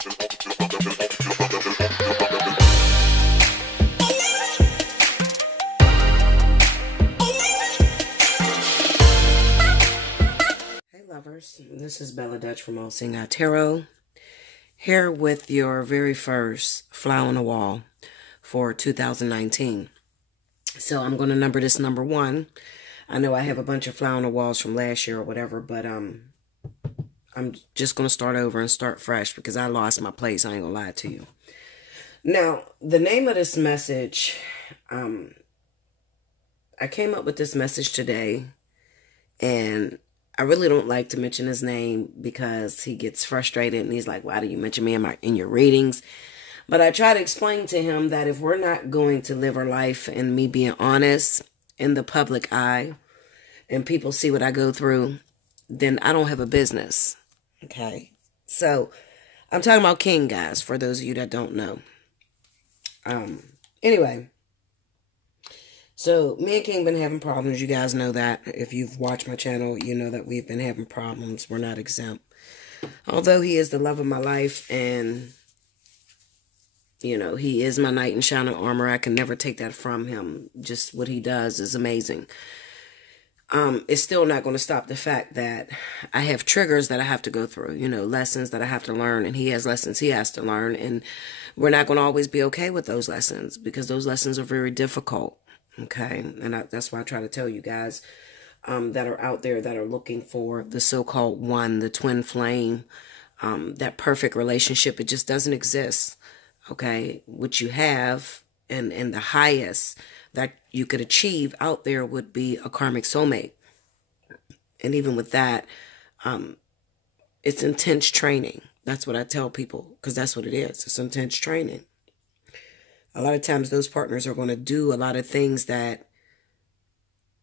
Hey lovers, this is Bella Dutch from Allseeingeyetarot, here with your very first fly on the wall for 2019. So I'm going to number this number 1. I know I have a bunch of fly on the walls from last year or whatever, but I'm just going to start over and start fresh because I lost my place. I ain't going to lie to you. Now, the name of this message, I came up with this message today, and I really don't like to mention his name because he gets frustrated and he's like, why do you mention me in your readings? But I try to explain to him that if we're not going to live our life and me being honest in the public eye and people see what I go through, then I don't have a business. Okay. So I'm talking about King, guys, for those of you that don't know. Anyway. So me and King been having problems. You guys know that. If you've watched my channel, you know that we've been having problems. We're not exempt. Although he is the love of my life and, you know, he is my knight in shining armor. I can never take that from him. Just what he does is amazing. It's still not going to stop the fact that I have triggers that I have to go through, you know, lessons that I have to learn, and he has lessons he has to learn, and we're not going to always be okay with those lessons because those lessons are very difficult. Okay, and that's why I try to tell you guys that are out there that are looking for the so-called one, the twin flame, that perfect relationship. It just doesn't exist. Okay, what you have and the highest that you could achieve out there would be a karmic soulmate. And even with that, it's intense training. That's what I tell people, because that's what it is. It's intense training. A lot of times those partners are going to do a lot of things that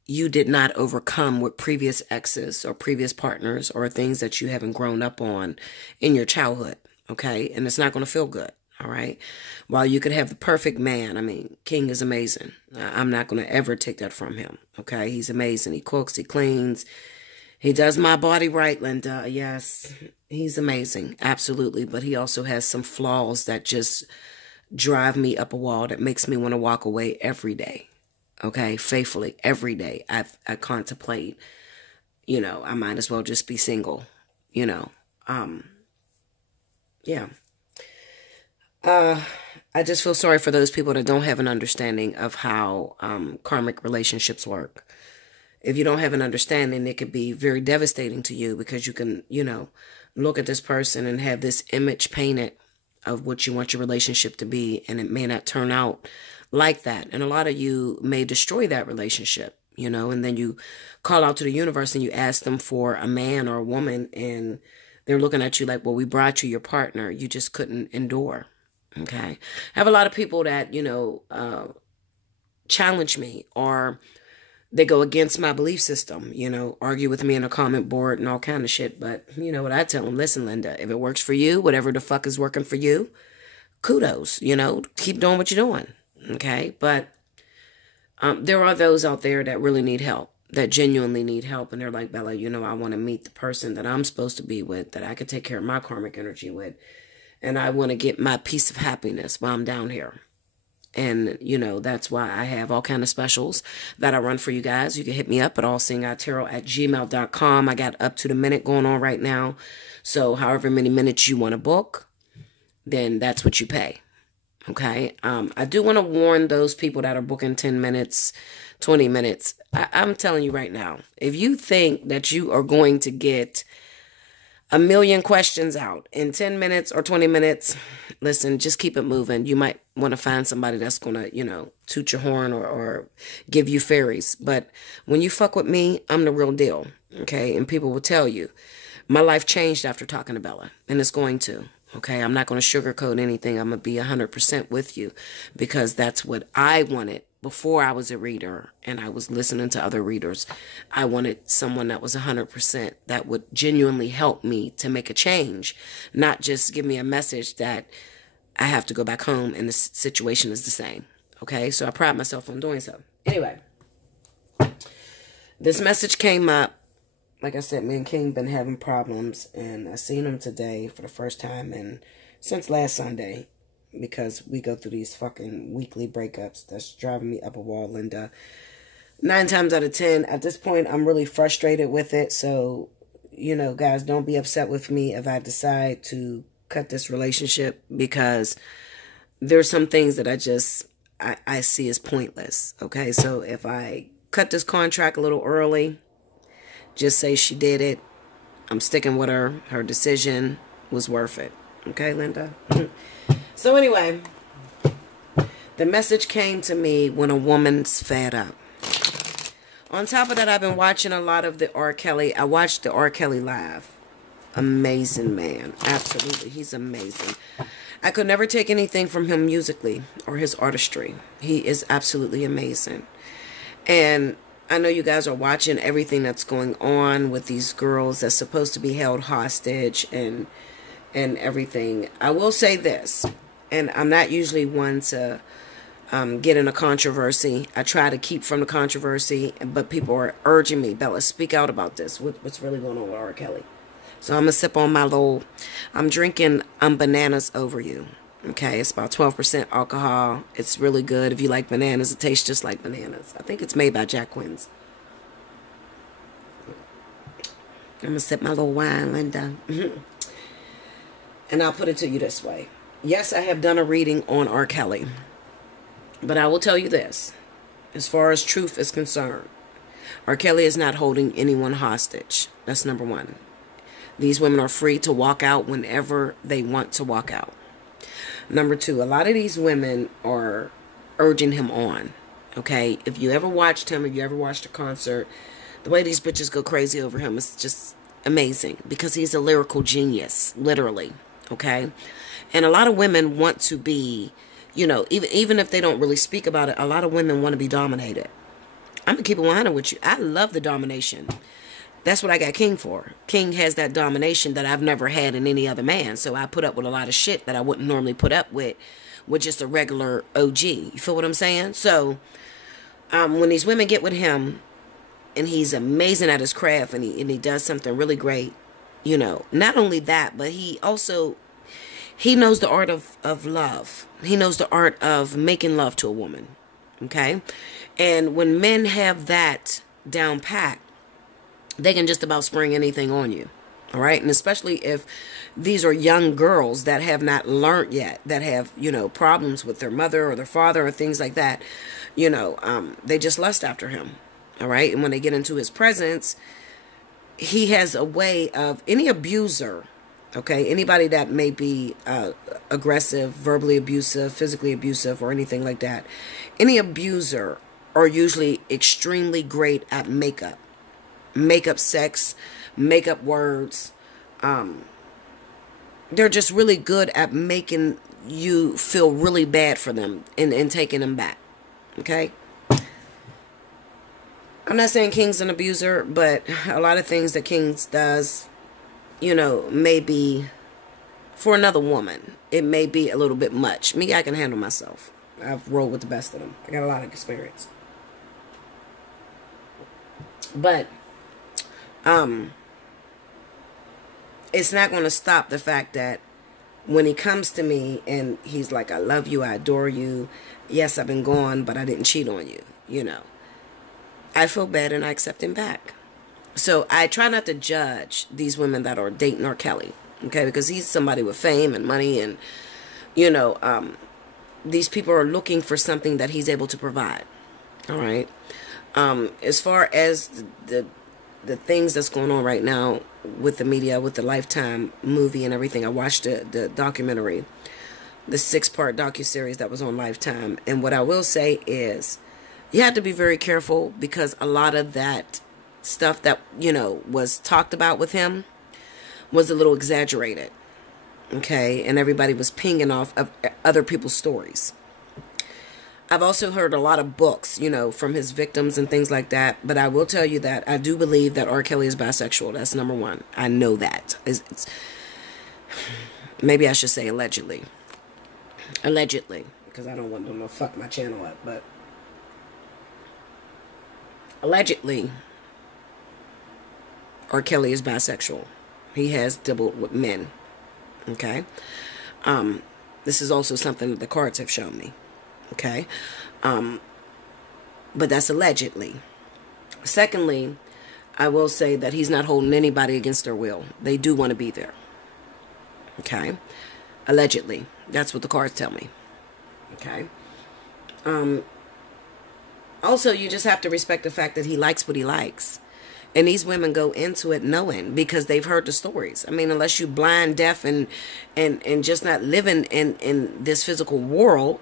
you did not overcome with previous exes or previous partners or things that you haven't grown up on in your childhood. Okay, and it's not going to feel good. All right. While you could have the perfect man, I mean, King is amazing. I'm not going to ever take that from him. Okay. He's amazing. He cooks, he cleans. He does my body right, Linda. Yes, he's amazing. Absolutely. But he also has some flaws that just drive me up a wall that makes me want to walk away every day. Okay. Faithfully every day. I contemplate, you know, I might as well just be single, you know. Yeah. I just feel sorry for those people that don't have an understanding of how karmic relationships work. If you don't have an understanding, it could be very devastating to you because you can, you know, look at this person and have this image painted of what you want your relationship to be, and it may not turn out like that. And a lot of you may destroy that relationship, you know, and then you call out to the universe and you ask them for a man or a woman, and they're looking at you like, well, we brought you your partner. You just couldn't endure. Okay. I have a lot of people that, you know, challenge me, or they go against my belief system, you know, argue with me in a comment board and all kind of shit. But you know what I tell them? Listen, Linda, if it works for you, whatever the fuck is working for you, kudos, you know, keep doing what you're doing. Okay. But there are those out there that really need help, that genuinely need help. And they're like, Bella, you know, I want to meet the person that I'm supposed to be with, that I could take care of my karmic energy with. And I want to get my piece of happiness while I'm down here. And, you know, that's why I have all kind of specials that I run for you guys. You can hit me up at allseeingeyetarot@gmail.com. I got up to the minute going on right now. So however many minutes you want to book, then that's what you pay. Okay. I do want to warn those people that are booking 10 minutes, 20 minutes. I'm telling you right now, if you think that you are going to get a million questions out in 10 minutes or 20 minutes, listen, just keep it moving. You might want to find somebody that's going to, you know, toot your horn or give you fairies. But when you fuck with me, I'm the real deal. Okay. And people will tell you my life changed after talking to Bella, and it's going to. Okay. I'm not going to sugarcoat anything. I'm going to be 100% with you because that's what I wanted. Before I was a reader and I was listening to other readers, I wanted someone that was 100% that would genuinely help me to make a change, not just give me a message that I have to go back home and the situation is the same. Okay, so I pride myself on doing so. Anyway, this message came up like I said, me and King been having problems, and I seen him today for the first time and since last Sunday, because we go through these fucking weekly breakups that's driving me up a wall, Linda. 9 times out of 10, at this point, I'm really frustrated with it. So, you know, guys, don't be upset with me if I decide to cut this relationship, because there's some things that I see as pointless. Okay, so if I cut this contract a little early, just say she did it. I'm sticking with her. Her decision was worth it. Okay, Linda? So anyway, the message came to me when a woman's fed up. On top of that, I've been watching a lot of the R. Kelly. I watched the R. Kelly live. Amazing man. Absolutely. He's amazing. I could never take anything from him musically or his artistry. He is absolutely amazing. And I know you guys are watching everything that's going on with these girls that's supposed to be held hostage and everything. I will say this, and I'm not usually one to get in a controversy. I try to keep from the controversy, but people are urging me, Bella, speak out about this. What's really going on with R. Kelly? So I'm going to sip on my little, I'm drinking bananas over you. Okay, it's about 12% alcohol. It's really good. If you like bananas, it tastes just like bananas. I think it's made by Jack Quinn's. I'm going to sip my little wine, Linda. And I'll put it to you this way. Yes, I have done a reading on R. Kelly. But I will tell you this. As far as truth is concerned, R. Kelly is not holding anyone hostage. That's number one. These women are free to walk out whenever they want to walk out. Number two, a lot of these women are urging him on. Okay? If you ever watched him, if you ever watched a concert, the way these bitches go crazy over him is just amazing. Because he's a lyrical genius. Literally. Okay? And a lot of women want to be, you know, even if they don't really speak about it, a lot of women want to be dominated. I'm going to keep it 100 with you. I love the domination. That's what I got King for. King has that domination that I've never had in any other man. So I put up with a lot of shit that I wouldn't normally put up with just a regular OG. You feel what I'm saying? So when these women get with him and he's amazing at his craft and he does something really great, you know, not only that, but he knows the art of love. He knows the art of making love to a woman. Okay? And when men have that down pat, they can just about spring anything on you. All right? And especially if these are young girls that have not learned yet, that have, you know, problems with their mother or their father or things like that, you know, they just lust after him. All right? And when they get into his presence, he has a way of, any abuser, okay, anybody that may be aggressive, verbally abusive, physically abusive, or anything like that, any abuser are usually extremely great at makeup sex, makeup words. They're just really good at making you feel really bad for them and taking them back. Okay? I'm not saying King's an abuser, but a lot of things that King does, you know, maybe for another woman, it may be a little bit much. Me, I can handle myself. I've rolled with the best of them. I got a lot of experience. But it's not going to stop the fact that when he comes to me and he's like, I love you, I adore you. Yes, I've been gone, but I didn't cheat on you. You know, I feel bad and I accept him back. So I try not to judge these women that are dating R. Kelly. Okay, because he's somebody with fame and money and, you know, these people are looking for something that he's able to provide. All right. As far as the things that's going on right now with the media, with the Lifetime movie and everything, I watched the documentary, the 6-part docuseries that was on Lifetime. And what I will say is you have to be very careful, because a lot of that stuff that, you know, was talked about with him was a little exaggerated. Okay? And everybody was pinging off of other people's stories. I've also heard a lot of books, you know, from his victims and things like that. But I will tell you that I do believe that R. Kelly is bisexual. That's number one. I know that. It's maybe I should say allegedly. Allegedly. Because I don't want them to fuck my channel up. But allegedly, R. Kelly is bisexual. He has dabbled with men. Okay? This is also something that the cards have shown me. Okay? But that's allegedly. Secondly, I will say that he's not holding anybody against their will. They do want to be there. Okay? Allegedly. That's what the cards tell me. Okay? Also, you just have to respect the fact that he likes what he likes. And these women go into it knowing, because they've heard the stories. I mean, unless you blind, deaf, and just not living in this physical world,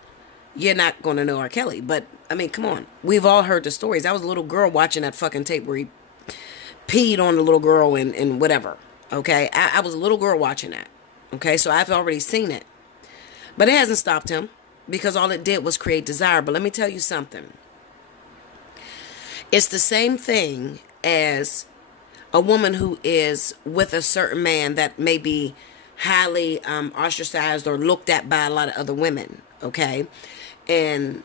you're not going to know R. Kelly. But, I mean, come on. We've all heard the stories. I was a little girl watching that fucking tape where he peed on the little girl and whatever. Okay? I was a little girl watching that. Okay? So I've already seen it. But it hasn't stopped him, because all it did was create desire. But let me tell you something. It's the same thing as a woman who is with a certain man that may be highly ostracized or looked at by a lot of other women, okay? And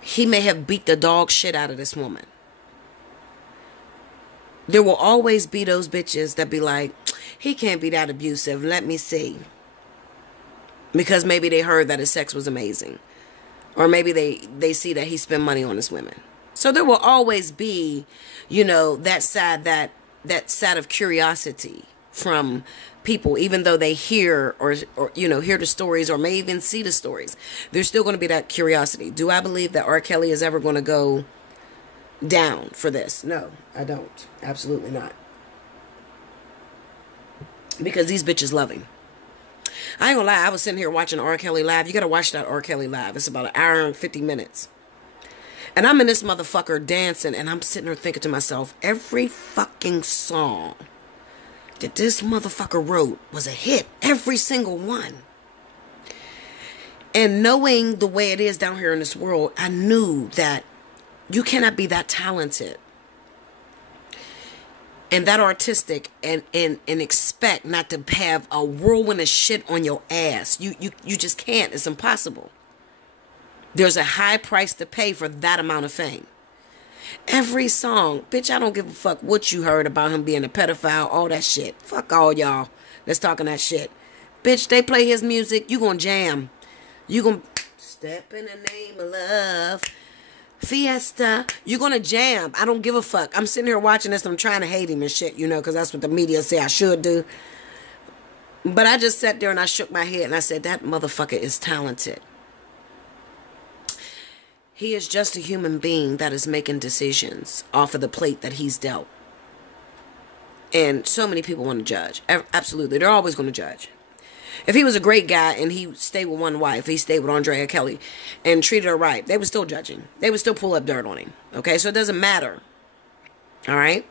he may have beat the dog shit out of this woman. There will always be those bitches that be like, he can't be that abusive, let me see. Because maybe they heard that his sex was amazing. Or maybe they see that he spent money on his women. So there will always be, you know, that side of curiosity from people, even though they hear or you know, hear the stories or may even see the stories. There's still going to be that curiosity. Do I believe that R. Kelly is ever going to go down for this? No, I don't. Absolutely not. Because these bitches love him. I ain't gonna lie, I was sitting here watching R. Kelly live. You gotta watch that R. Kelly live. It's about 1 hour and 50 minutes. And I'm in this motherfucker dancing, and I'm sitting there thinking to myself, every fucking song that this motherfucker wrote was a hit. Every single one. And knowing the way it is down here in this world, I knew that you cannot be that talented and that artistic and expect not to have a whirlwind of shit on your ass. You just can't. It's impossible. There's a high price to pay for that amount of fame. Every song, bitch, I don't give a fuck what you heard about him being a pedophile, all that shit. Fuck all y'all that's talking that shit. Bitch, they play his music, you gonna jam. You gonna step in the name of love. Fiesta. You're gonna jam. I don't give a fuck. I'm sitting here watching this and I'm trying to hate him and shit, you know, because that's what the media say I should do. But I just sat there and I shook my head and I said, that motherfucker is talented. He is just a human being that is making decisions off of the plate that he's dealt. And so many people want to judge. Absolutely. They're always going to judge. If he was a great guy and he stayed with one wife, he stayed with Andrea Kelly and treated her right, they would still judge him. They would still pull up dirt on him. Okay? So it doesn't matter. All right?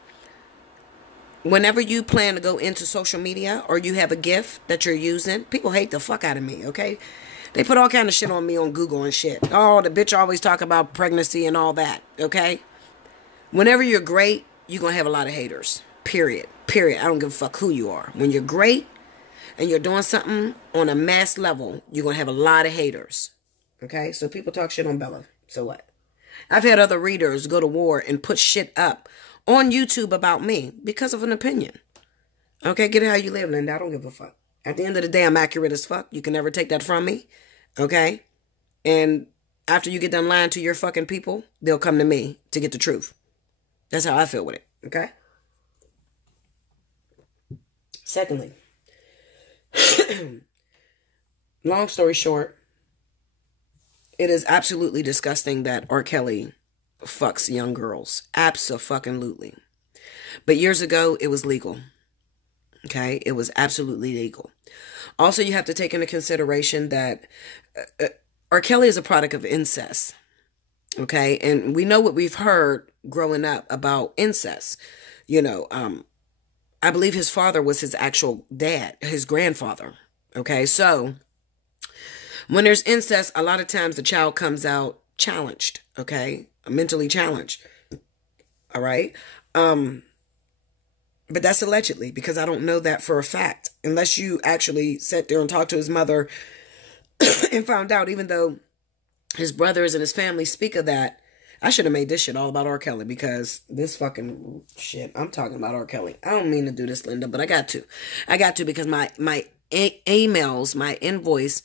Whenever you plan to go into social media or you have a gift that you're using, people hate the fuck out of me. Okay? They put all kind of shit on me on Google and shit. Oh, the bitch always talk about pregnancy and all that. Okay? Whenever you're great, you're going to have a lot of haters. Period. Period. I don't give a fuck who you are. When you're great and you're doing something on a mass level, you're going to have a lot of haters. Okay? So people talk shit on Bella. So what? I've had other readers go to war and put shit up on YouTube about me because of an opinion. Okay? Get it how you live, Linda. I don't give a fuck. At the end of the day, I'm accurate as fuck. You can never take that from me. Okay? And after you get done lying to your fucking people, they'll come to me to get the truth. That's how I feel with it. Okay? Secondly, long story short, it is absolutely disgusting that R. Kelly fucks young girls. Abso-fucking-lutely. But years ago, it was legal. Okay? It was absolutely legal. Also, you have to take into consideration that R. Kelly is a product of incest. Okay? And we know what we've heard growing up about incest. You know, I believe his father was his actual dad, his grandfather. Okay? So, when there's incest, a lot of times the child comes out challenged. Okay? Mentally challenged. All right? But that's allegedly, because I don't know that for a fact. Unless you actually sat there and talked to his mother and found out, even though his brothers and his family speak of that, I should have made this shit all about R. Kelly, because this fucking shit, I'm talking about R. Kelly. I don't mean to do this, Linda, but I got to. I got to, because my emails, my invoice,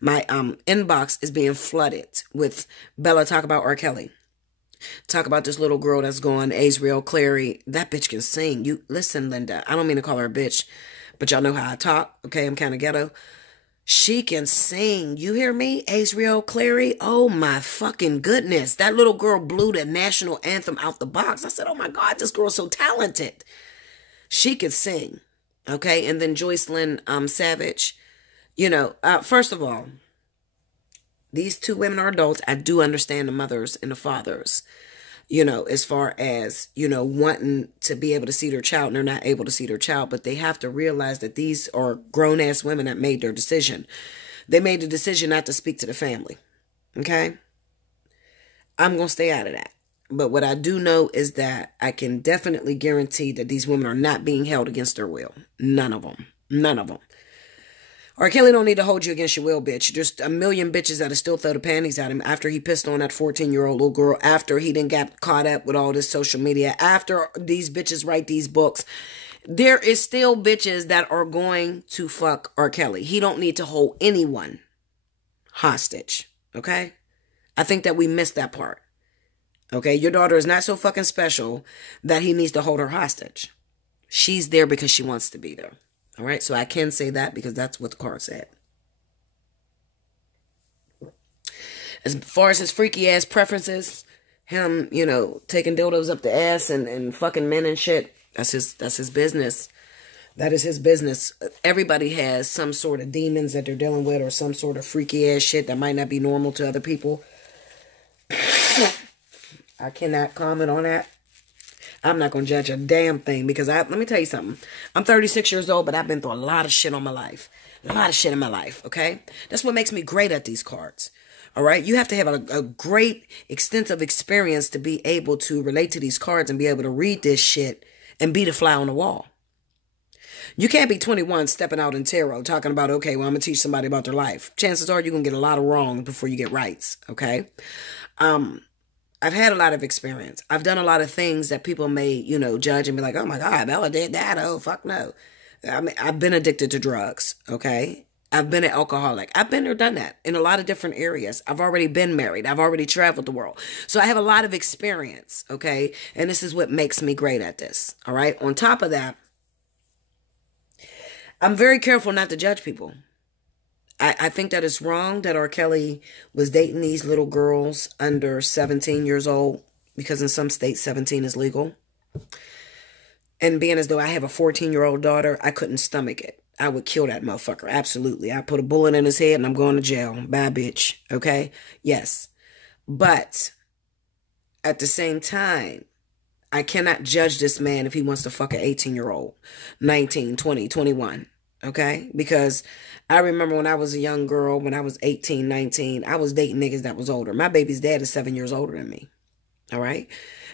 my inbox is being flooded with Bella talk about R. Kelly. Talk about this little girl that's going, Azriel Clary. That bitch can sing. You listen, Linda. I don't mean to call her a bitch, but y'all know how I talk. Okay, I'm kind of ghetto. She can sing. You hear me? Azriel Clary. Oh my fucking goodness. That little girl blew the national anthem out the box. I said, oh my God, this girl's so talented. She could sing. Okay, and then Joycelyn Savage. You know, first of all, these two women are adults. I do understand the mothers and the fathers, you know, as far as, you know, wanting to be able to see their child, and they're not able to see their child. But they have to realize that these are grown-ass women that made their decision. They made the decision not to speak to the family. Okay? I'm going to stay out of that. But what I do know is that I can definitely guarantee that these women are not being held against their will. None of them. None of them. R. Kelly don't need to hold you against your will, bitch. There's a million bitches that'll still throw the panties at him after he pissed on that 14-year-old little girl, after he didn't get caught up with all this social media, after these bitches write these books. There is still bitches that are going to fuck R. Kelly. He don't need to hold anyone hostage, okay? I think that we missed that part, okay? Your daughter is not so fucking special that he needs to hold her hostage. She's there because she wants to be there. All right, so I can say that because that's what the card said. As far as his freaky ass preferences, him, you know, taking dildos up the ass and fucking men and shit, that's his business. That is his business. Everybody has some sort of demons that they're dealing with, or some sort of freaky ass shit that might not be normal to other people. I cannot comment on that. I'm not going to judge a damn thing, because let me tell you something. I'm 36 years old, but I've been through a lot of shit on my life. A lot of shit in my life, okay? That's what makes me great at these cards, all right? You have to have a great, extensive experience to be able to relate to these cards and be able to read this shit and be the fly on the wall. You can't be 21 stepping out in tarot talking about, okay, well, I'm going to teach somebody about their life. Chances are you're going to get a lot of wrongs before you get rights, okay? I've had a lot of experience. I've done a lot of things that people may, you know, judge and be like, oh my God, Bella did that. Oh, fuck no. I mean, I've been addicted to drugs, okay? I've been an alcoholic. I've been there, done that in a lot of different areas. I've already been married. I've already traveled the world. So I have a lot of experience, okay? And this is what makes me great at this, all right? On top of that, I'm very careful not to judge people. I think that it's wrong that R. Kelly was dating these little girls under 17 years old, because in some states 17 is legal. And being as though I have a 14-year-old daughter, I couldn't stomach it. I would kill that motherfucker. Absolutely. I put a bullet in his head and I'm going to jail. Bye, bitch. Okay? Yes. But at the same time, I cannot judge this man if he wants to fuck an 18-year-old, 19, 20, 21. Okay? Because I remember when I was a young girl, when I was 18, 19, I was dating niggas that was older. My baby's dad is 7 years older than me. All right?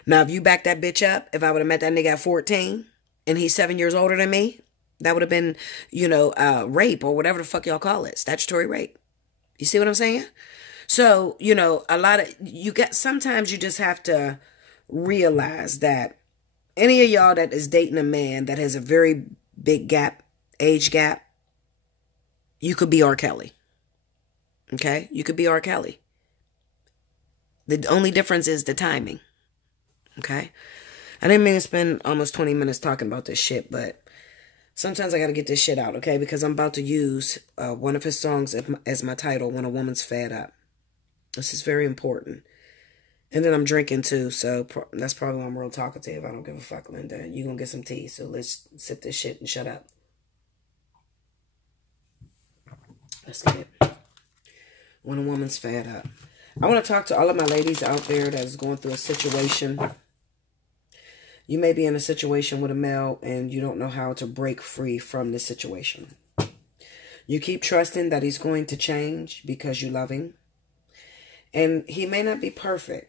Now, if you back that bitch up, if I would have met that nigga at 14 and he's 7 years older than me, that would have been, you know, rape or whatever the fuck y'all call it. Statutory rape. You see what I'm saying? So, you know, sometimes you just have to realize that any of y'all that is dating a man that has a very big age gap, you could be R. Kelly. Okay? You could be R. Kelly. The only difference is the timing. Okay? I didn't mean to spend almost 20 minutes talking about this shit, but sometimes I got to get this shit out, okay? Because I'm about to use one of his songs as my title, When a Woman's Fed Up. This is very important. And then I'm drinking too, so that's probably why I'm real talkative. I don't give a fuck, Linda. You gonna get some tea, so let's sip this shit and shut up. Let's get it. When a woman's fed up. I want to talk to all of my ladies out there that's going through a situation. You may be in a situation with a male and you don't know how to break free from this situation. You keep trusting that he's going to change because you love him. And he may not be perfect.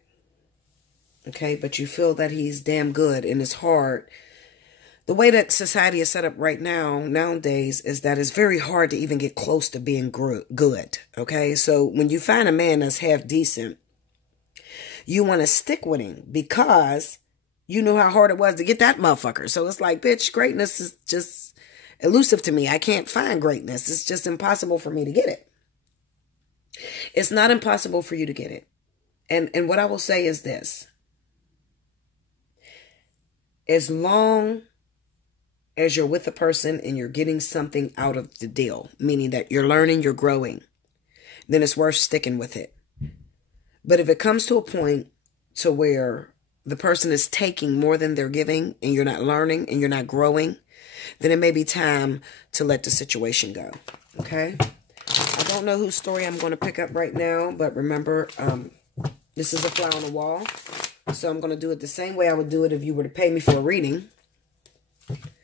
Okay, but you feel that he's damn good in his heart. The way that society is set up right now, nowadays, is that it's very hard to even get close to being good. Okay, so when you find a man that's half decent, You want to stick with him because you knew how hard it was to get that motherfucker. So it's like, bitch, greatness is just elusive to me. I can't find greatness. It's just impossible for me to get it. It's not impossible for you to get it. And what I will say is this. As long as you're with a person and you're getting something out of the deal, meaning that you're learning, you're growing, then it's worth sticking with it. But if it comes to a point to where the person is taking more than they're giving and you're not learning and you're not growing, then it may be time to let the situation go. Okay? I don't know whose story I'm going to pick up right now, but remember, this is a fly on the wall. So I'm going to do it the same way I would do it if you were to pay me for a reading.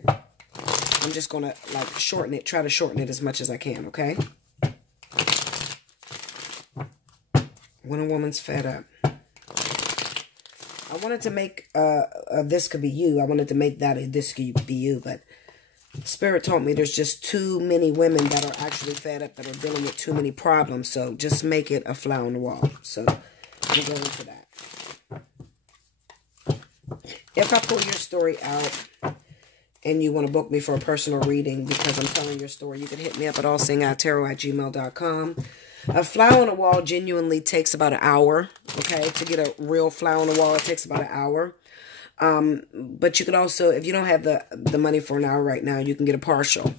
I'm just going to like shorten it, try to shorten it as much as I can, okay? When a woman's fed up. I wanted to make this could be you. I wanted to make that a this could be you, but Spirit told me there's just too many women that are actually fed up, that are dealing with too many problems. So just make it a fly on the wall. So I'm going for that. If I pull your story out and you want to book me for a personal reading because I'm telling your story, you can hit me up at allseeingeyetarot@gmail.com. A fly on the wall genuinely takes about an hour, okay? To get a real fly on the wall, it takes about an hour. But you could also, if you don't have the money for an hour right now, you can get a partial.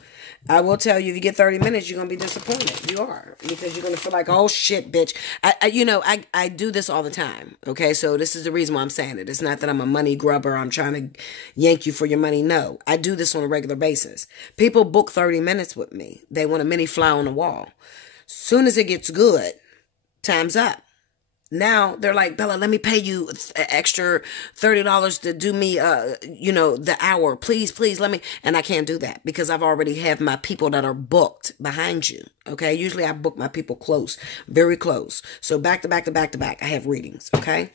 I will tell you, if you get 30 minutes, you're going to be disappointed. You are. Because you're going to feel like, oh, shit, bitch. I do this all the time, okay? So this is the reason why I'm saying it. It's not that I'm a money grubber. I'm trying to yank you for your money. No, I do this on a regular basis. People book 30 minutes with me. They want a mini fly on the wall. Soon as it gets good, time's up. Now they're like, Bella, let me pay you extra $30 to do me, the hour. Please, let me. And I can't do that because I've already have my people that are booked behind you. Okay. Usually I book my people close, very close. So back to back to back to back, I have readings. Okay.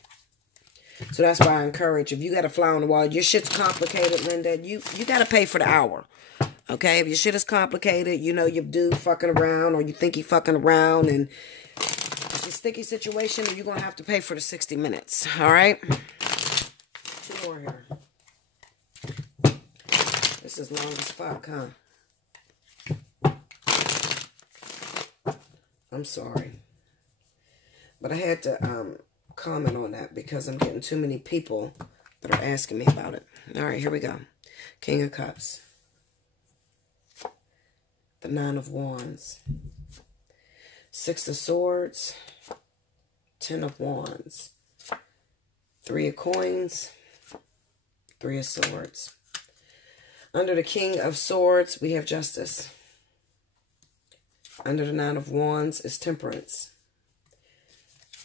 So that's why I encourage, if you got a fly on the wall, your shit's complicated, Linda, you got to pay for the hour. Okay. If your shit is complicated, you do fucking around or you think he fucking around and a sticky situation, you're going to have to pay for the 60 minutes. All right? 2 more here. This is long as fuck, huh? I'm sorry. But I had to comment on that because I'm getting too many people that are asking me about it. All right, here we go. King of Cups. The Nine of Wands. 6 of Swords. 10 of Wands. 3 of Coins. 3 of Swords. Under the King of Swords, we have Justice. Under the 9 of Wands is Temperance.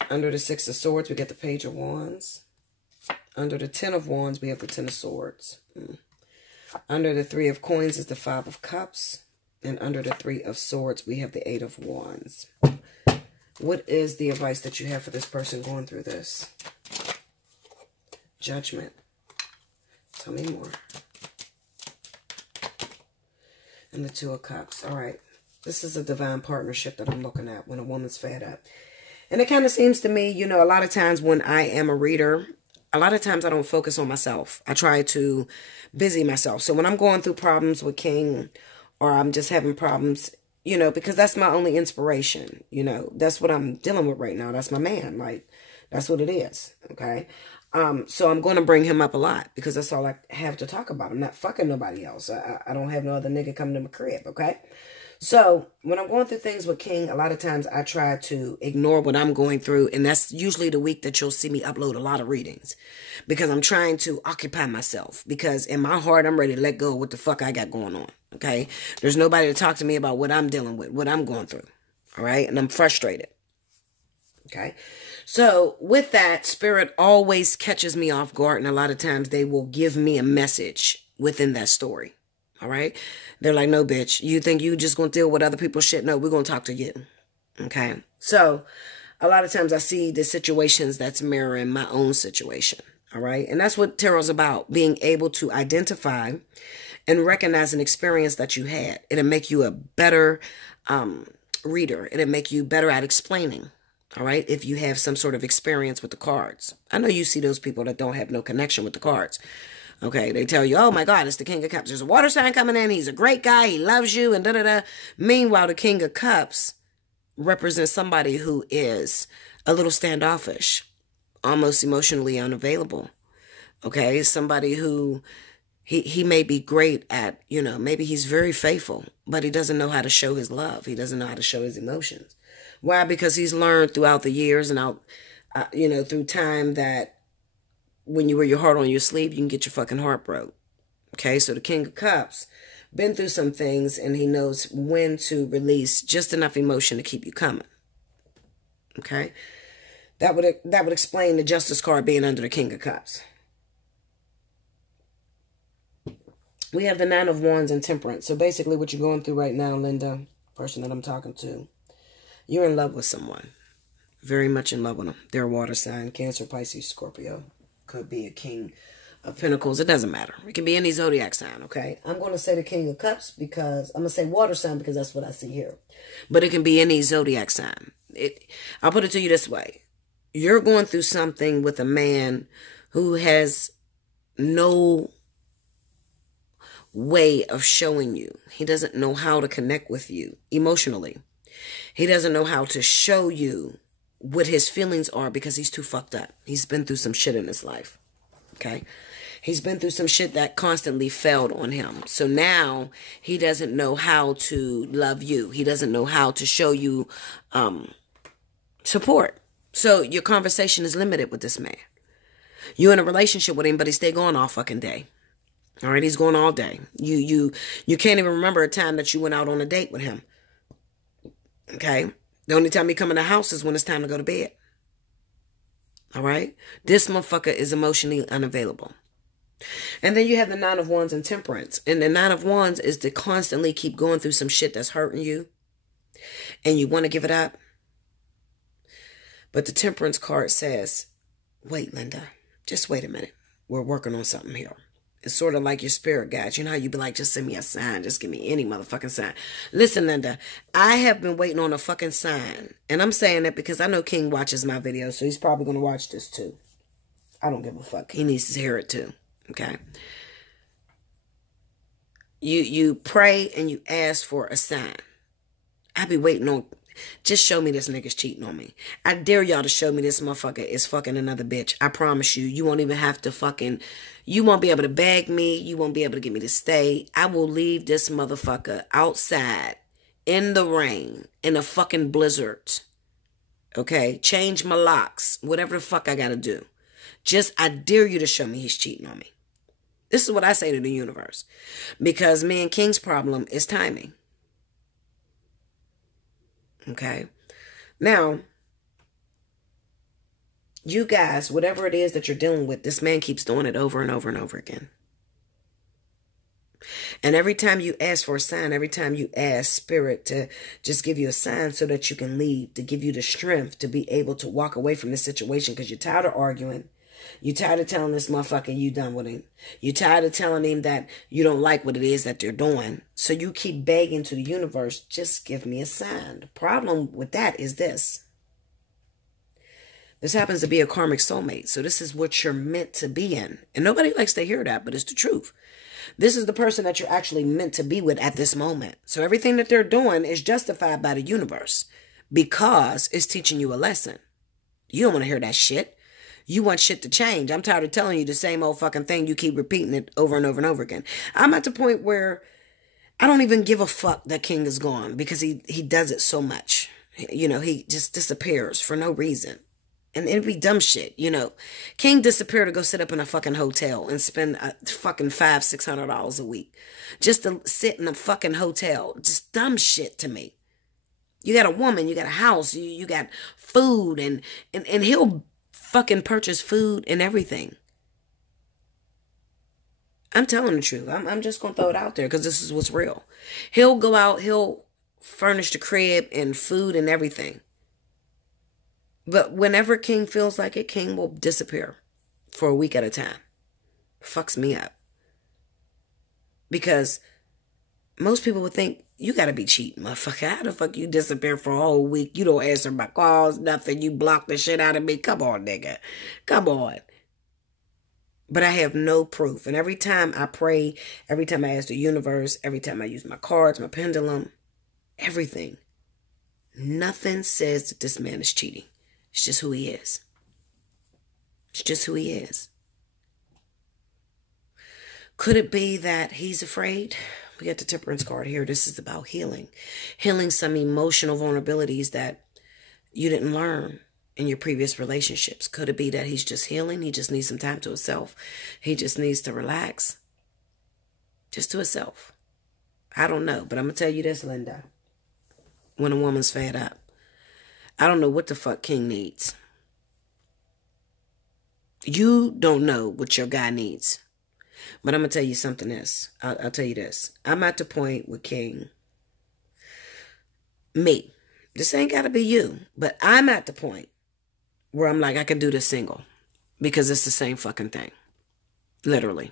Under the 6 of Swords, we get the Page of Wands. Under the 10 of Wands, we have the 10 of Swords. Under the 3 of Coins is the 5 of Cups. And under the 3 of Swords, we have the 8 of Wands. What is the advice that you have for this person going through this? Judgment. Tell me more. And the 2 of Cups. All right. This is a divine partnership that I'm looking at when a woman's fed up. And it kind of seems to me, a lot of times when I am a reader, a lot of times I don't focus on myself. I try to busy myself. So when I'm going through problems with King, or I'm just having problems, because that's my only inspiration. That's what I'm dealing with right now. That's my man. Like, that's what it is. Okay. So I'm going to bring him up a lot because that's all I have to talk about. I'm not fucking nobody else. I don't have no other nigga coming to my crib. Okay. So when I'm going through things with King, a lot of times I try to ignore what I'm going through. And that's usually the week that you'll see me upload a lot of readings because I'm trying to occupy myself, because in my heart, I'm ready to let go of what the fuck I got going on. Okay. There's nobody to talk to me about what I'm dealing with, what I'm going through. All right. And I'm frustrated. Okay. So with that, Spirit always catches me off guard. And a lot of times they will give me a message within that story. All right. They're like, no, bitch, you think you just going to deal with other people's shit? No, we're going to talk to you. Okay. So a lot of times I see the situations that's mirroring my own situation. All right. And that's what tarot's about. Being able to identify and recognize an experience that you had. It'll make you a better reader. It'll make you better at explaining. All right. If you have some sort of experience with the cards. I know you see those people that don't have no connection with the cards. Okay. They tell you, oh my God, it's the King of Cups. There's a water sign coming in. He's a great guy. He loves you and da-da-da. Meanwhile, the King of Cups represents somebody who is a little standoffish, almost emotionally unavailable. Okay. Somebody who he may be great at, maybe he's very faithful, but he doesn't know how to show his love. He doesn't know how to show his emotions. Why? Because he's learned throughout the years and through time that when you wear your heart on your sleeve, you can get your fucking heart broke. Okay, so the King of Cups been through some things and he knows when to release just enough emotion to keep you coming. Okay, that would explain the Justice card being under the King of Cups. We have the Nine of Wands and Temperance. So basically what you're going through right now, Linda, person that I'm talking to, you're in love with someone. Very much in love with them. They're a water sign. Cancer, Pisces, Scorpio. Could be a King of Pentacles. It doesn't matter. It can be any zodiac sign, okay? I'm going to say the King of Cups because... I'm going to say water sign because that's what I see here. But it can be any zodiac sign. I'll put it to you this way. You're going through something with a man who has no way of showing you. He doesn't know how to connect with you emotionally. He doesn't know how to show you what his feelings are because he's too fucked up. He's been through some shit in his life. Okay? He's been through some shit that constantly failed on him. So now he doesn't know how to love you. He doesn't know how to show you support. So your conversation is limited with this man. You're in a relationship with him, but he stay going all fucking day. All right? He's going all day. You can't even remember a time that you went out on a date with him. Okay? The only time he come in the house is when it's time to go to bed. All right? This motherfucker is emotionally unavailable. And then you have the Nine of Wands and Temperance. And the Nine of Wands is to constantly keep going through some shit that's hurting you. And you want to give it up. But the Temperance card says, wait, Linda, just wait a minute. We're working on something here. It's sort of like your spirit guides. You know how you be like, just send me a sign. Just give me any motherfucking sign. Listen, Linda, I have been waiting on a fucking sign. And I'm saying that because I know King watches my videos, so he's probably going to watch this too. I don't give a fuck. He needs to hear it too. Okay? You pray and you ask for a sign. I be waiting on... Just show me this nigga's cheating on me. I dare y'all to show me this motherfucker is fucking another bitch. I promise you, you won't even have to fucking... You won't be able to beg me. You won't be able to get me to stay. I will leave this motherfucker outside in the rain, in a fucking blizzard. Okay? Change my locks. Whatever the fuck I gotta do. Just, I dare you to show me he's cheating on me. This is what I say to the universe. Because me and King's problem is timing. Okay? Now, you guys, whatever it is that you're dealing with, this man keeps doing it over and over and over again. And every time you ask for a sign, every time you ask Spirit to just give you a sign so that you can leave, to give you the strength to be able to walk away from the situation because you're tired of arguing. You're tired of telling this motherfucker you done with him. You're tired of telling him that you don't like what it is that they're doing. So you keep begging to the universe, just give me a sign. The problem with that is this. This happens to be a karmic soulmate. So this is what you're meant to be in. And nobody likes to hear that, but it's the truth. This is the person that you're actually meant to be with at this moment. So everything that they're doing is justified by the universe because it's teaching you a lesson. You don't want to hear that shit. You want shit to change. I'm tired of telling you the same old fucking thing. You keep repeating it over and over and over again. I'm at the point where I don't even give a fuck that King is gone because he does it so much. You know, he just disappears for no reason. And it'd be dumb shit, you know. King disappeared to go sit up in a fucking hotel and spend fucking $500-$600 a week. Just to sit in a fucking hotel. Just dumb shit to me. You got a woman, you got a house, you got food, and he'll fucking purchase food and everything. I'm telling the truth. I'm just going to throw it out there because this is what's real. He'll go out, he'll furnish the crib and food and everything. But whenever King feels like it, King will disappear for a week at a time. Fucks me up. Because most people would think You gotta be cheating, motherfucker. How the fuck you disappear for a whole week? You don't answer my calls, nothing. You block the shit out of me. Come on, nigga. Come on. But I have no proof. And every time I pray, every time I ask the universe, every time I use my cards, my pendulum, everything, nothing says that this man is cheating. It's just who he is. It's just who he is. Could it be that he's afraid? We got the Temperance card here. This is about healing. Healing some emotional vulnerabilities that you didn't learn in your previous relationships. Could it be that he's just healing? He just needs some time to himself. He just needs to relax. Just to himself. I don't know. But I'm going to tell you this, Linda. When a woman's fed up, I don't know what the fuck King needs. You don't know what your guy needs. But I'm going to tell you something else. I'll tell you this. I'm at the point with King. Me. This ain't got to be you. But I'm at the point where I'm like, I can do this single. Because it's the same fucking thing. Literally.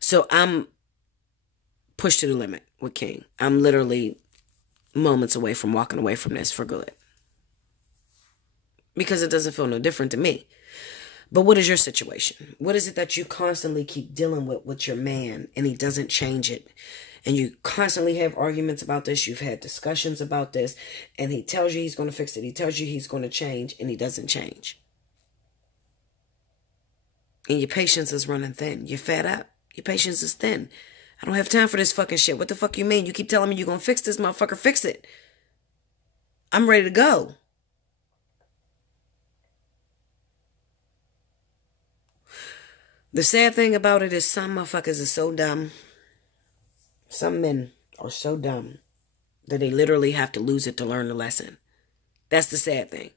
So I'm pushed to the limit with King. I'm literally moments away from walking away from this for good. Because it doesn't feel no different to me. But what is your situation? What is it that you constantly keep dealing with your man and he doesn't change it? And you constantly have arguments about this. You've had discussions about this. And he tells you he's going to fix it. He tells you he's going to change and he doesn't change. And your patience is running thin. You're fed up. Your patience is thin. I don't have time for this fucking shit. What the fuck you mean? You keep telling me you're going to fix this motherfucker. Fix it. I'm ready to go. The sad thing about it is some motherfuckers are so dumb. Some men are so dumb that they literally have to lose it to learn the lesson. That's the sad thing.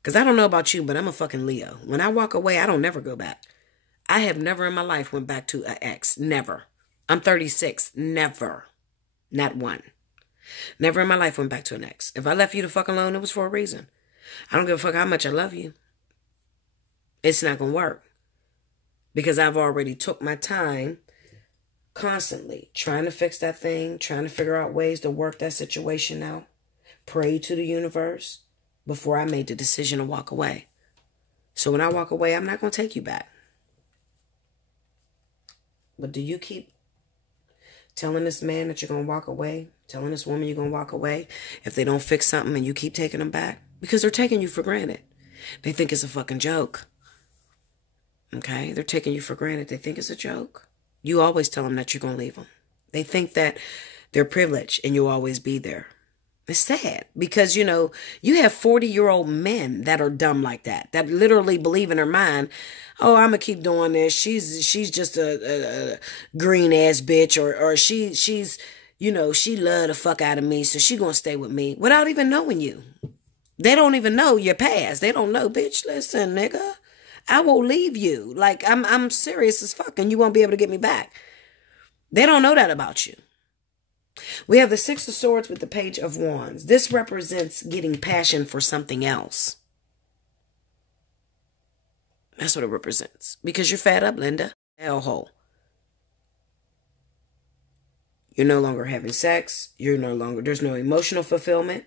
Because I don't know about you, but I'm a fucking Leo. When I walk away, I don't never go back. I have never in my life went back to an ex. Never. I'm 36. Never. Not one. Never in my life went back to an ex. If I left you the fuck alone, it was for a reason. I don't give a fuck how much I love you. It's not going to work. Because I've already took my time constantly trying to fix that thing, trying to figure out ways to work that situation out. Pray to the universe before I made the decision to walk away. So when I walk away, I'm not going to take you back. But do you keep telling this man that you're going to walk away? Telling this woman you're going to walk away if they don't fix something and you keep taking them back? Because they're taking you for granted. They think it's a fucking joke. Okay? They're taking you for granted. They think it's a joke. You always tell them that you're going to leave them. They think that they're privileged and you'll always be there. It's sad because, you know, you have 40-year-old men that are dumb like that literally believe in their mind, oh, I'm going to keep doing this. She's just a green ass bitch or she's, you know, she love the fuck out of me. So she going to stay with me without even knowing you. They don't even know your past. They don't know, bitch, listen, nigga. I will leave you. Like, I'm serious as fuck, and you won't be able to get me back. They don't know that about you. We have the Six of Swords with the Page of Wands. This represents getting passion for something else. That's what it represents. Because you're fed up, Linda. Hellhole. You're no longer having sex. There's no emotional fulfillment.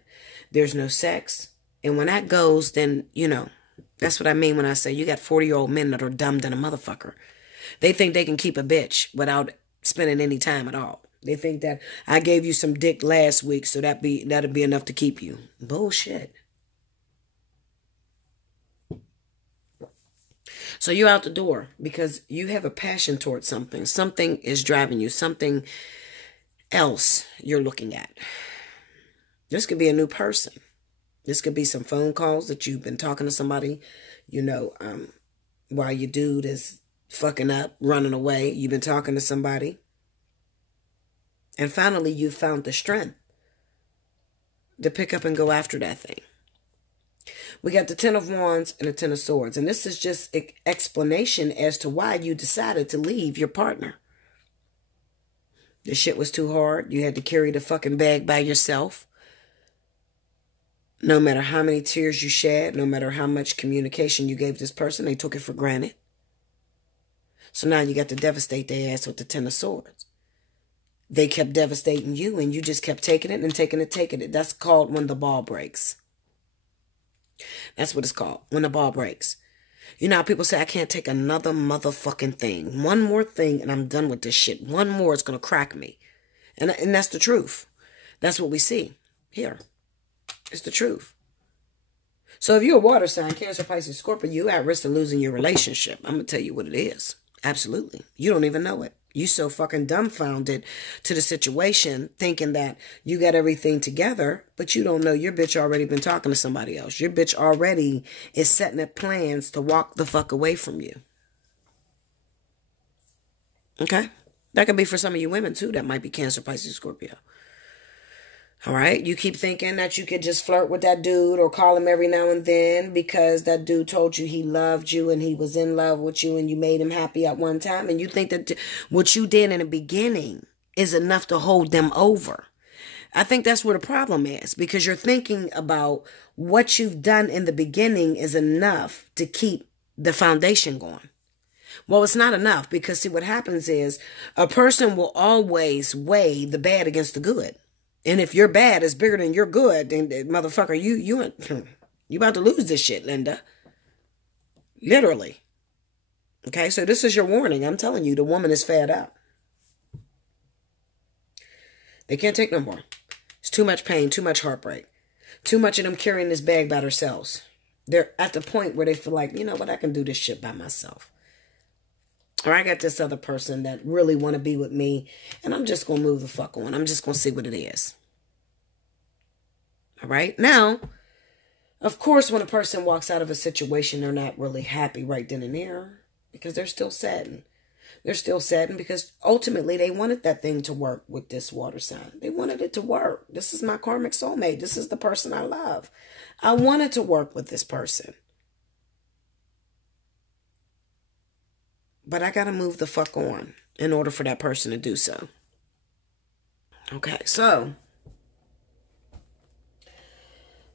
There's no sex. And when that goes, then, you know, that's what I mean when I say you got 40-year-old men that are dumb than a motherfucker. They think they can keep a bitch without spending any time at all. They think that I gave you some dick last week, so that'd be enough to keep you. Bullshit. So you're out the door because you have a passion towards something. Something is driving you. Something else you're looking at. This could be a new person. This could be some phone calls that you've been talking to somebody, you know, while your dude is fucking up, running away. You've been talking to somebody. And finally, you found the strength to pick up and go after that thing. We got the Ten of Wands and the Ten of Swords. And this is just an explanation as to why you decided to leave your partner. The shit was too hard. You had to carry the fucking bag by yourself. No matter how many tears you shed, no matter how much communication you gave this person, they took it for granted. So now you got to devastate their ass with the Ten of Swords. They kept devastating you, and you just kept taking it and taking it. That's called when the ball breaks. That's what it's called, when the ball breaks. You know how people say, I can't take another motherfucking thing. One more thing and I'm done with this shit. One more is going to crack me. And that's the truth. That's what we see here. It's the truth. So if you're a water sign, Cancer, Pisces, Scorpio, you're at risk of losing your relationship. I'm going to tell you what it is. Absolutely. You don't even know it. You so fucking dumbfounded to the situation, thinking that you got everything together, but you don't know your bitch already been talking to somebody else. Your bitch already is setting up plans to walk the fuck away from you. Okay? That could be for some of you women too. That might be Cancer, Pisces, Scorpio. All right? You keep thinking that you could just flirt with that dude or call him every now and then because that dude told you he loved you and he was in love with you and you made him happy at one time. And you think that what you did in the beginning is enough to hold them over. I think that's where the problem is, because you're thinking about what you've done in the beginning is enough to keep the foundation going. Well, it's not enough, because see, what happens is a person will always weigh the bad against the good. And if your bad is bigger than your good, then motherfucker, you about to lose this shit, Linda. Literally. Okay, so this is your warning. I'm telling you, the woman is fed up. They can't take no more. It's too much pain, too much heartbreak. Too much of them carrying this bag by themselves. They're at the point where they feel like, you know what, I can do this shit by myself. Or I got this other person that really want to be with me, and I'm just going to move the fuck on. I'm just going to see what it is. All right? Now, of course, when a person walks out of a situation, they're not really happy right then and there, because they're still saddened. They're still saddened because ultimately they wanted that thing to work with this water sign. They wanted it to work. This is my karmic soulmate. This is the person I love. I wanted to work with this person. But I got to move the fuck on in order for that person to do so. Okay, so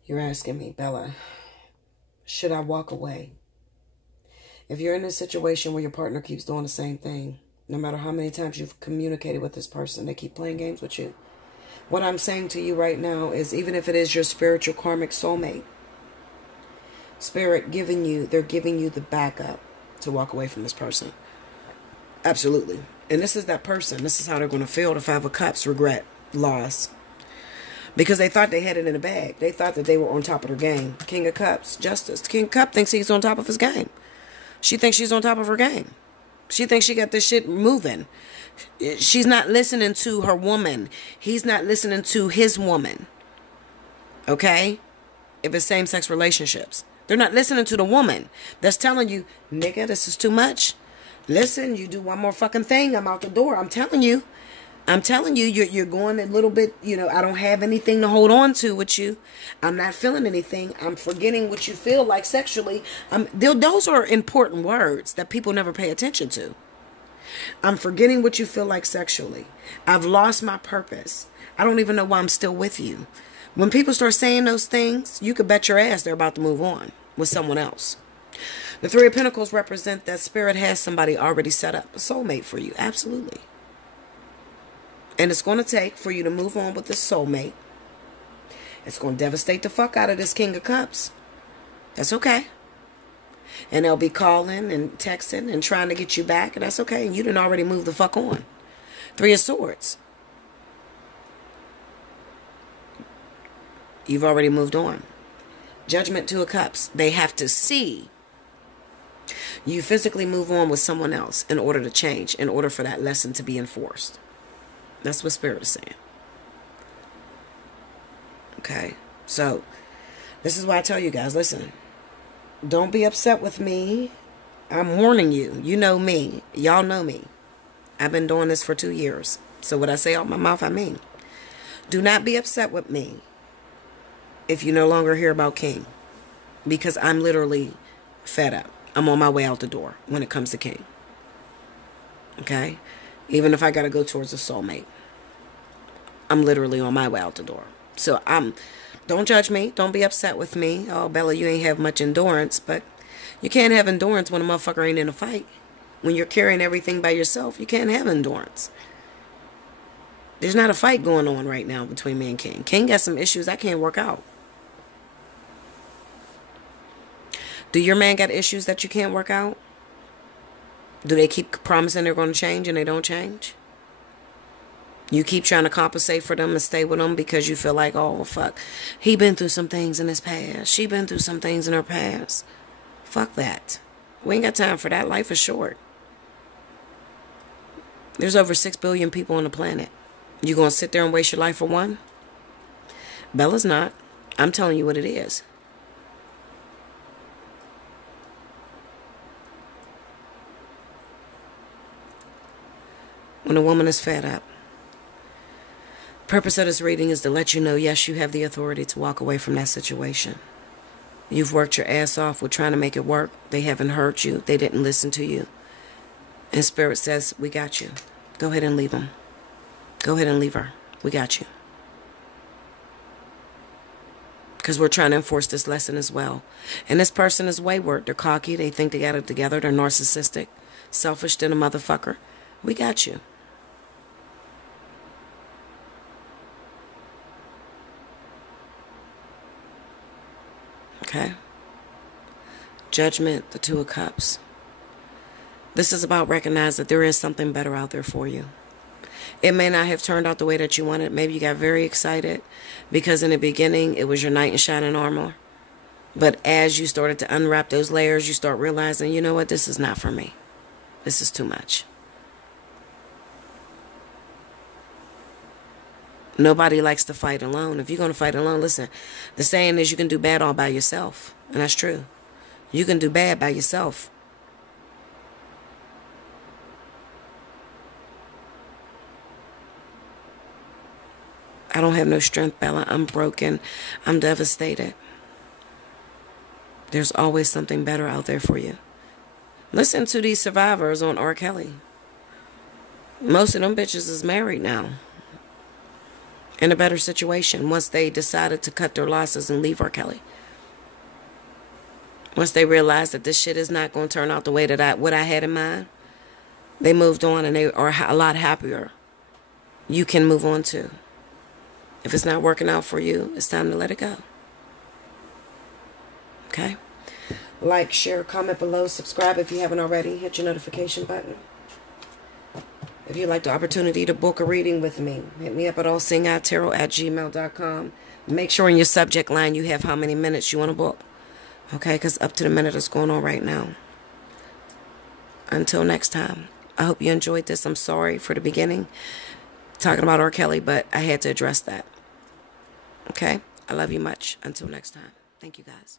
you're asking me, Bella, should I walk away? If you're in a situation where your partner keeps doing the same thing, no matter how many times you've communicated with this person, they keep playing games with you. What I'm saying to you right now is, even if it is your spiritual karmic soulmate, Spirit they're giving you the backup to walk away from this person. Absolutely. And this is that person. This is how they're going to feel. The Five of Cups, regret, loss. Because they thought they had it in the bag. They thought that they were on top of their game. King of Cups, Justice. King of Cups thinks he's on top of his game. She thinks she's on top of her game. She thinks she got this shit moving. She's not listening to her woman. He's not listening to his woman. Okay? If it's same-sex relationships. They're not listening to the woman that's telling you, nigga, this is too much. Listen, you do one more fucking thing, I'm out the door. I'm telling you, you're going a little bit, I don't have anything to hold on to with you. I'm not feeling anything. I'm forgetting what you feel like sexually. Those are important words that people never pay attention to. I'm forgetting what you feel like sexually. I've lost my purpose. I don't even know why I'm still with you. When people start saying those things, you could bet your ass they're about to move on with someone else. The Three of Pentacles represent that Spirit has somebody already set up, a soulmate for you. Absolutely. And it's going to take for you to move on with this soulmate. It's going to devastate the fuck out of this King of Cups. That's okay. And they'll be calling and texting and trying to get you back, and that's okay. And you didn't already move the fuck on. Three of Swords. You've already moved on. Judgment, Two of Cups. They have to see you physically move on with someone else in order to change, in order for that lesson to be enforced. That's what Spirit is saying. Okay? So, this is why I tell you guys, listen, don't be upset with me. I'm warning you. You know me. Y'all know me. I've been doing this for 2 years. So what I say out my mouth, I mean. Do not be upset with me if you no longer hear about King. Because I'm literally fed up. I'm on my way out the door when it comes to King. Okay? Even if I got to go towards a soulmate. I'm literally on my way out the door. So don't judge me. Don't be upset with me. Oh, Bella, you ain't have much endurance. But you can't have endurance when a motherfucker ain't in a fight. When you're carrying everything by yourself, you can't have endurance. There's not a fight going on right now between me and King. King got some issues I can't work out. Do your man got issues that you can't work out? Do they keep promising they're going to change and they don't change? You keep trying to compensate for them and stay with them because you feel like, oh, fuck, he been through some things in his past. She been through some things in her past. Fuck that. We ain't got time for that. Life is short. There's over 6 billion people on the planet. You going to sit there and waste your life for one? Bella's not. I'm telling you what it is. When a woman is fed up. Purpose of this reading is to let you know, yes, you have the authority to walk away from that situation. You've worked your ass off with trying to make it work. They haven't heard you. They didn't listen to you. And Spirit says, we got you. Go ahead and leave them. Go ahead and leave her. We got you. Because we're trying to enforce this lesson as well. And this person is wayward. They're cocky. They think they got it together. They're narcissistic. Selfish than a motherfucker. We got you. Okay. Judgment, the Two of Cups. This is about recognizing that there is something better out there for you. It may not have turned out the way that you wanted. Maybe you got very excited because in the beginning it was your knight in shining armor. But as you started to unwrap those layers, you start realizing, you know what, this is not for me. This is too much. Nobody likes to fight alone. If you're going to fight alone, listen, the saying is you can do bad all by yourself. And that's true. You can do bad by yourself. I don't have no strength, Bella. I'm broken. I'm devastated. There's always something better out there for you. Listen to these survivors on R. Kelly. Most of them bitches is married now. In a better situation once they decided to cut their losses and leave R. Kelly. Once they realized that this shit is not going to turn out the way that what I had in mind, they moved on and they are a lot happier. You can move on too. If it's not working out for you, it's time to let it go. Okay? Like, share, comment below, subscribe if you haven't already. Hit your notification button. If you'd like the opportunity to book a reading with me, hit me up at allseeingeyetarot@gmail.com. Make sure in your subject line you have how many minutes you want to book. Okay? Because up to the minute is going on right now. Until next time. I hope you enjoyed this. I'm sorry for the beginning. Talking about R. Kelly, but I had to address that. Okay? I love you much. Until next time. Thank you, guys.